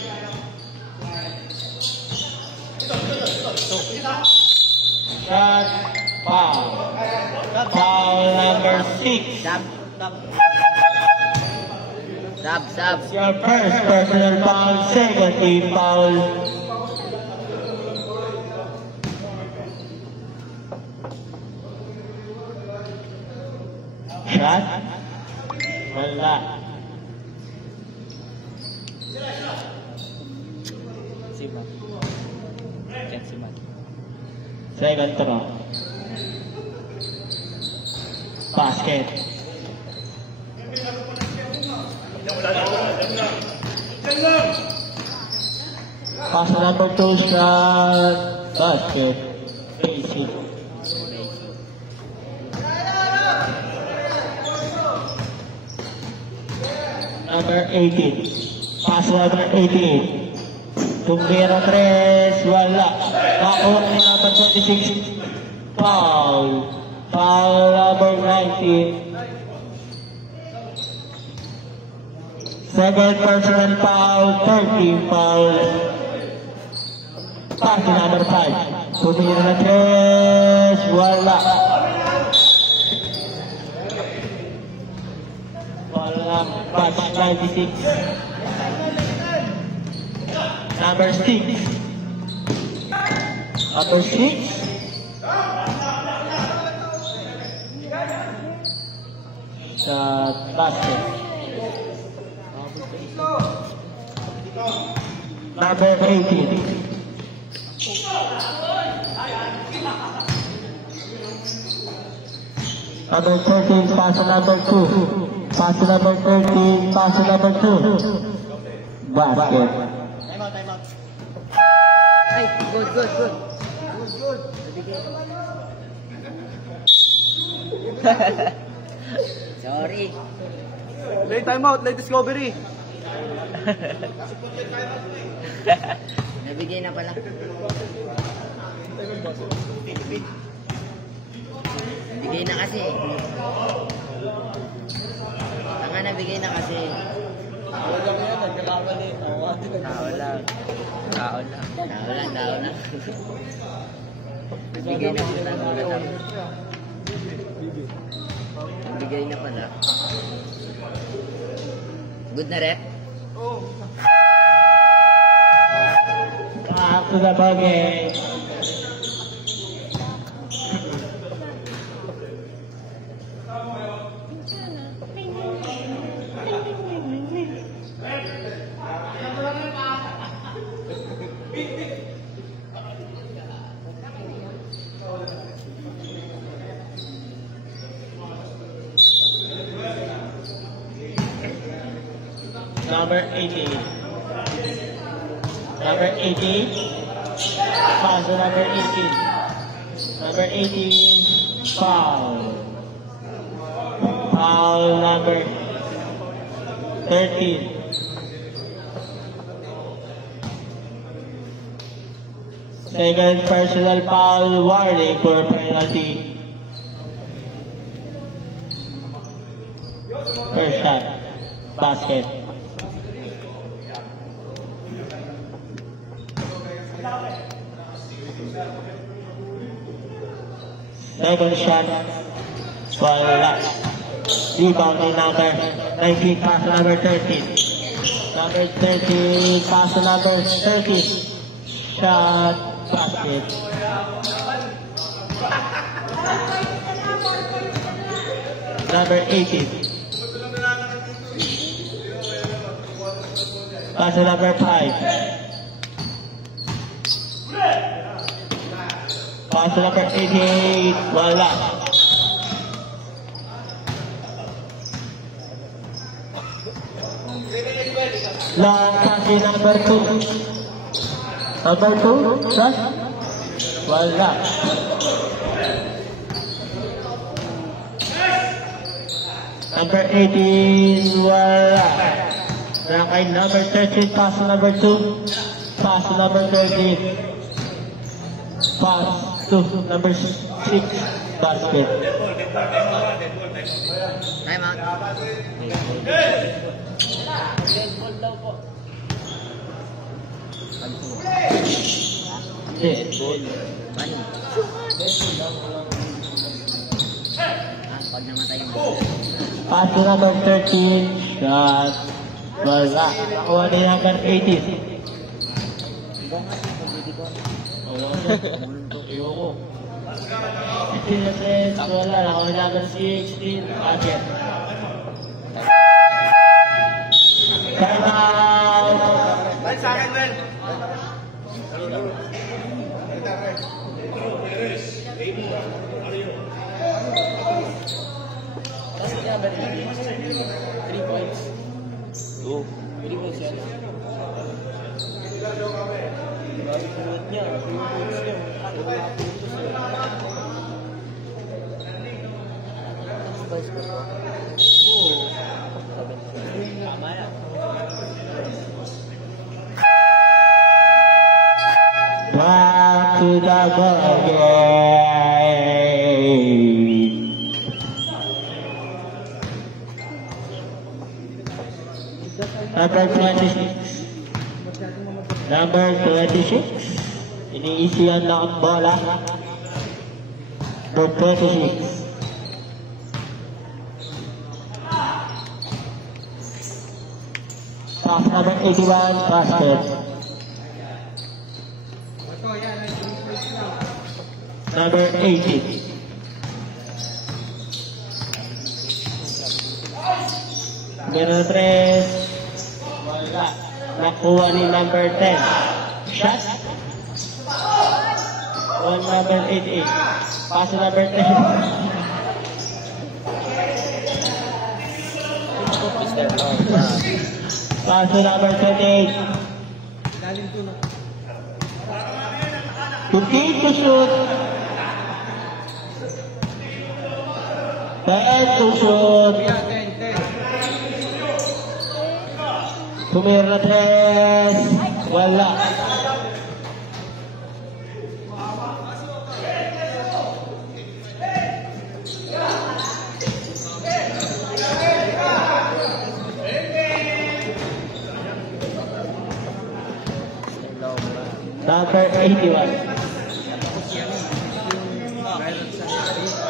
Shot. Foul. Foul number 6. Sub. Your first personal foul, second team foul. Shot. Wala. Simat. Yan simat. Second throw. Basket. Pass number 2 shot. Basket. Basic. number 18. Pass number 18. Tumbero 3, wala. Nakuha ni number 26. Foul. Foul number 19. Second personal foul, 13 foul. Pass number 5. Tumbero na 3, wala. Walang pass 96. Number 6. Number 6. Sa basket. Number 18. Number 13, pass number 2. Pass number 13, pass number 2. Basket. Ay, good. Sorry. Late timeout, late discovery. Nabigay na pala. Nabigay na kasi. Tanga, nabigay na kasi. Tao lang. Nabigay na pala. Nabigay na pala. Good na rep? Back to the bogey. Number 18. Number 18. Pass to number 18. Number 18. Foul. Foul number 13. Second personal foul, warning for penalty. First shot. Basket. Second shot. Wala. Rebound ni number 19, pass number 13. Number 13, pass number 30. Shot. Basket. Number 18. Pass number 5. Pass number 88. Wala. Long pass number 2. Number 2. Shot. Wala. Number 18. Wala. Kay number 13, pass number 2. Pass number 13. Pass to number 6. Basket. Time out. Paano? Pag namatay yung Pass to number 13. Shot. Wala. Nakuha na yung number 18. Ayoko. 15 wala. Nakuha na number 16. Basket. Time out. Balik sa akin, Mel. Kasi kaya ba 3 points? 3 points yan. Tama na. go again. Number 26. Number 26. Iniisiyan na ang bola. Number 26. Pass number 81, basket. Number 80. Number 3. Wala. Nakuha ni number 10. Shot. On number 88. Pass number 10. Pass number 28. Complete to shoot. 10 to shoot. Tumira 3. Wala. Number 81.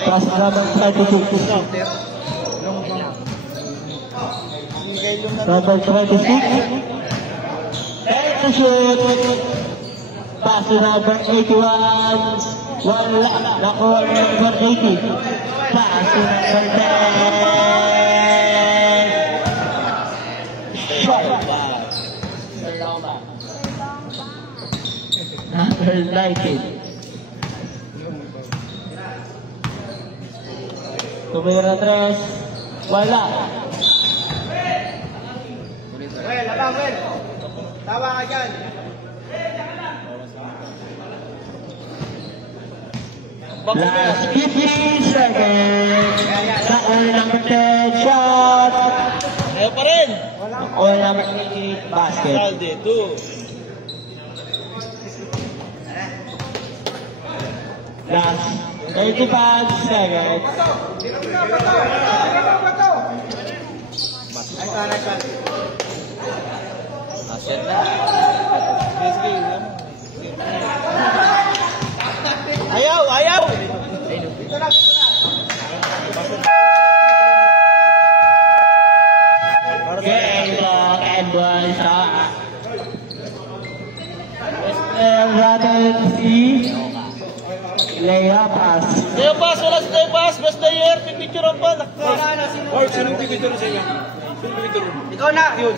Pass number 36. Number 26. And to shoot. Pass number 81. Wala. Nakuha number 80. Pass number 10. Shot. Number 19. Tumira 3. Wala. Well, abang, well. Tawa ka dyan. Last 15 seconds. Sa all number 10 shot. Ayaw pa rin. All number 8 basket. Salde, 2. Last 35 seconds. Asyad na. Ayaw, ayaw! Game clock and one shot. Rather see. Layup pass. Stay pass, wala stay pass. Best player, pipicturean pa. Or, sinong pipicture sa inyo? Sinong pipicture? Ikaw na! Yun.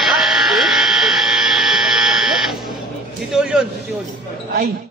Si Tiol yun, si Tiol. Ay.